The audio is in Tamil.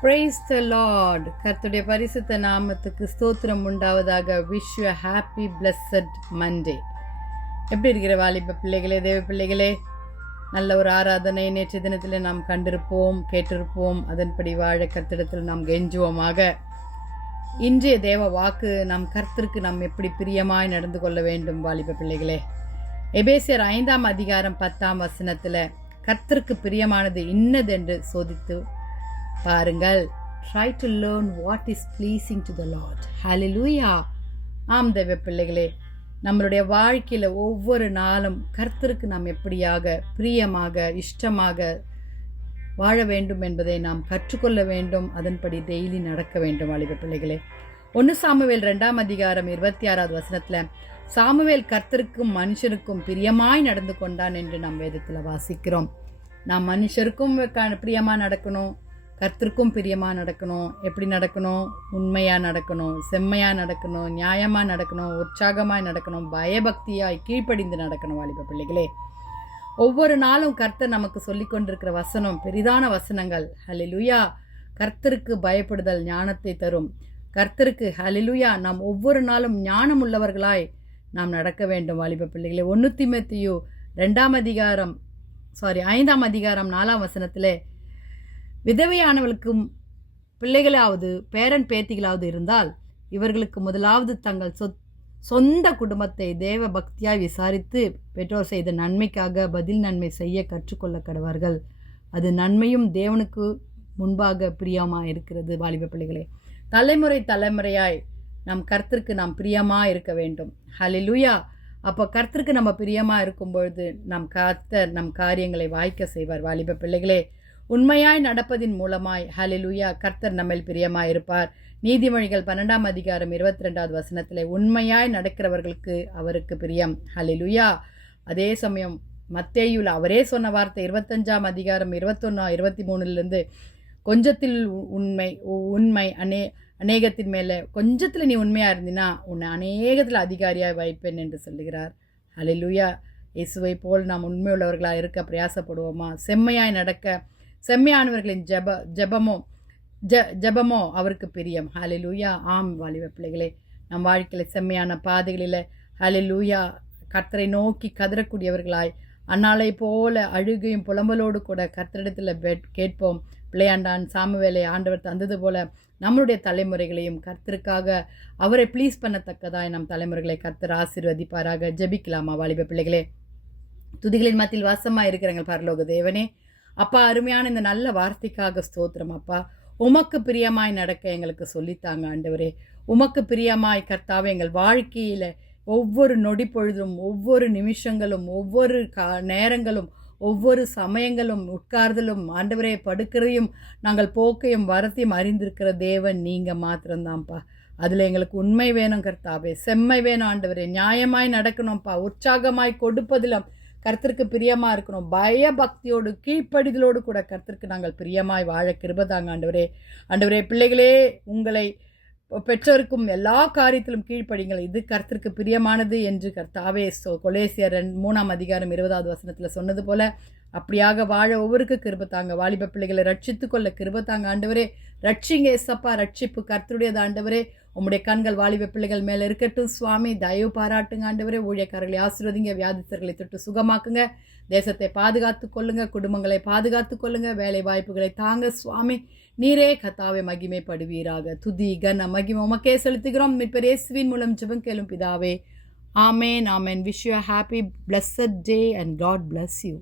Praise the Lord. கர்த்தருடைய பரிசுத்த நாமத்துக்கு ஸ்தோத்திரம் உண்டாவதாக. Wish you happy blessed Monday. எப்படி இருக்கிற வாலிப பிள்ளைகளே, தேவ பிள்ளைகளே? நல்ல ஒரு ஆராதனை நேற்று தினத்தில் நாம் கண்டிருப்போம், கேட்டிருப்போம். அதன்படி வாழ கர்த்தரிடத்தில் நாம் கெஞ்சுவோமாக. இன்றைய தேவ வாக்கு நாம் கர்த்தருக்கு நாம் எப்படி பிரியமாய் நடந்து கொள்ள வேண்டும் வாலிப பிள்ளைகளே. எபேசியர் 5ஆம் அதிகாரம் 10ஆம் வசனத்தில் கர்த்தருக்கு பிரியமானது இன்னதென்று சோதித்து பாருங்கள். Try to learn what is pleasing to the Lord. Hallelujah. ஆம் தேவ பிள்ளைகளே, நம்மளுடைய வாழ்க்கையில் ஒவ்வொரு நாளும் கர்த்தருக்கு நாம் எப்படியாக பிரியமாக இஷ்டமாக வாழ வேண்டும் என்பதை நாம் கற்றுக்கொள்ள வேண்டும். அதன்படி டெய்லி நடக்க வேண்டும் வாலிப பிள்ளைகளே. 1 சாமுவேல் 2ஆம் அதிகாரம் 26வது வசனத்தில் சாமுவேல் கர்த்தருக்கும் மனுஷருக்கும் பிரியமாய் நடந்து கொண்டான் என்று நாம் வேதத்தில் வாசிக்கிறோம். நாம் மனுஷருக்கும் பிரியமாக நடக்கணும், கர்த்தருக்கும் பிரியமாக நடக்கணும். எப்படி நடக்கணும்? உண்மையாக நடக்கணும், செம்மையாக நடக்கணும், நியாயமாக நடக்கணும், உற்சாகமாக நடக்கணும், பயபக்தியாய் கீழ்ப்படிந்து நடக்கணும் வாலிப பிள்ளைகளே. ஒவ்வொரு நாளும் கர்த்தர் நமக்கு சொல்லி கொண்டிருக்கிற வசனம் பெரிதான வசனங்கள். ஹல்லேலூயா. கர்த்தருக்கு பயப்படுதல் ஞானத்தை தரும். கர்த்தருக்கு ஹல்லேலூயா. நாம் ஒவ்வொரு நாளும் ஞானம் உள்ளவர்களாய் நாம் நடக்க வேண்டும் வாலிப பிள்ளைகளே. 1 தீமோத்தேயு 5ஆம் அதிகாரம் 4ஆம் வசனத்திலே விதவையானவளுக்கும் பிள்ளைகளாவது பேரன் பேத்திகளாவது இருந்தால் இவர்களுக்கு முதலாவது தங்கள் சொந்த குடும்பத்தை தேவ பக்தியாய் விசாரித்து பெற்றோர் செய்த நன்மைக்காக பதில் நன்மை செய்ய கற்றுக்கொள்ள கடவார்கள். அது நன்மையும் தேவனுக்கு முன்பாக பிரியமாக இருக்கிறது வாலிப பிள்ளைகளே. தலைமுறையாய் நம் கர்த்தருக்கு நாம் பிரியமாக இருக்க வேண்டும். ஹல்லேலூயா. அப்போ கர்த்தருக்கு நம்ம பிரியமாக இருக்கும் பொழுது கர்த்தர் நம் காரியங்களை வாய்க்க செய்வார் வாலிப பிள்ளைகளே. உண்மையாய் நடப்பதின் மூலமாய் ஹல்லேலூயா கர்த்தர் நம்மில் பிரியமாய் இருப்பார். நீதிமொழிகள் 12ஆம் அதிகாரம் 22வது வசனத்தில் உண்மையாய் நடக்கிறவர்களுக்கு அவருக்கு பிரியம். ஹல்லேலூயா. அதே சமயம் மத்தேயுல அவரே சொன்ன வார்த்தை 25ஆம் அதிகாரம் 21-23 கொஞ்சத்தில் உண்மை அநேகத்தின் மேலே கொஞ்சத்தில் நீ உண்மையாக இருந்தினா உன்னை அநேகத்தில் அதிகாரியாய் வைப்பேன் என்று சொல்லுகிறார். ஹல்லேலூயா. இயேசுவை போல் நாம் உண்மையுள்ளவர்களாக இருக்க பிரயாசப்படுவோமா? செம்மையாய் நடக்க செம்மையானவர்களின் ஜெபமோ அவருக்கு பிரியம். ஹல்லேலூயா. ஆம் வாலிப பிள்ளைகளே, நம் வாழ்க்கையில் செம்மையான பாதைகளில் ஹல்லேலூயா கர்த்தரை நோக்கி கதறக்கூடியவர்களாய் அந்நாளை போல அழுகையும் புலம்பலோடு கூட கர்த்தரிடத்தில் கேட்போம். பிள்ளையாண்டான் சாமுவேலை ஆண்டவர் தந்தது போல நம்மளுடைய தலைமுறைகளையும் கர்த்தருக்காக அவரை ப்ளீஸ் பண்ணத்தக்கதாய் நம் தலைமுறைகளை கர்த்தர் ஆசீர்வதிப்பாராக. ஜெபிக்கலாமா வாலிப பிள்ளைகளே? துதிகளின் மத்தியில் வாசமாக இருக்கிறாங்க பரலோக தேவனே. அப்பா, அருமையான இந்த நல்ல வார்த்தைக்காக ஸ்தோத்திரம் அப்பா. உமக்கு பிரியமாய் நடக்க எங்களுக்கு சொல்லித்தாங்க ஆண்டவரே. உமக்கு பிரியமாய் கர்த்தாவே எங்கள் வாழ்க்கையில் ஒவ்வொரு நொடி பொழுதும் ஒவ்வொரு நிமிஷங்களும் ஒவ்வொரு நேரங்களும் ஒவ்வொரு சமயங்களும் உட்கார்தலும் ஆண்டவரே படுக்கையும் நாங்கள் போக்கையும் வரத்தையும் அறிந்திருக்கிற தேவன் நீங்கள் மாத்திரம்தான்ப்பா. அதில் எங்களுக்கு உண்மை வேணும் கர்த்தாவே, செம்மை வேணும் ஆண்டவரே, நியாயமாய் நடக்கணும்ப்பா, உற்சாகமாய் கொடுப்பதிலும் கர்த்தருக்கு பிரியமாக இருக்கணும், பயபக்தியோடு கீழ்ப்படிதலோடு கூட கர்த்தருக்கு நாங்கள் பிரியமாய் வாழ கிருபதாங்க ஆண்டவரே. பிள்ளைகளே, உங்களை பெற்றோருக்கும் எல்லா காரியத்திலும் கீழ்ப்படிங்கள், இது கர்த்தருக்கு பிரியமானது என்று கர்த்தாவே கொலேசியர் 3ஆம் அதிகாரம் 20வது வசனத்தில் சொன்னது போல அப்படியாக வாழ ஒவ்வொருக்கு கிருபத்தாங்க. வாலிப பிள்ளைகளை ரட்சித்து கொள்ள கிருபத்தாங்க ஆண்டவரே. ரட்சிங்க ஏசப்பா, ரட்சிப்பு கர்த்தருடையது ஆண்டவரே. உம்முடைய கண்கள் வாலிப பிள்ளைகள் மேலே இருக்கட்டும் சுவாமி. தயவு பாராட்டுங்க ஆண்டவரே. ஊழியக்காரர்களை ஆசீர்வதிங்க, வியாதித்தர்களை தொட்டு சுகமாக்குங்க, தேசத்தை பாதுகாத்து கொள்ளுங்க, குடும்பங்களை பாதுகாத்து கொள்ளுங்க, வேலை வாய்ப்புகளை தாங்க சுவாமி. நீரே கர்த்தாவே மகிமைப்படுவீராக. துதி கன மகிமை உமக்கே செலுத்துகிறோம். மீட்பர் இயேசுவின் மூலம் ஜெபம் கேளும் பிதாவே. ஆமேன் ஆமேன். Wish you a happy blessed day and God bless you.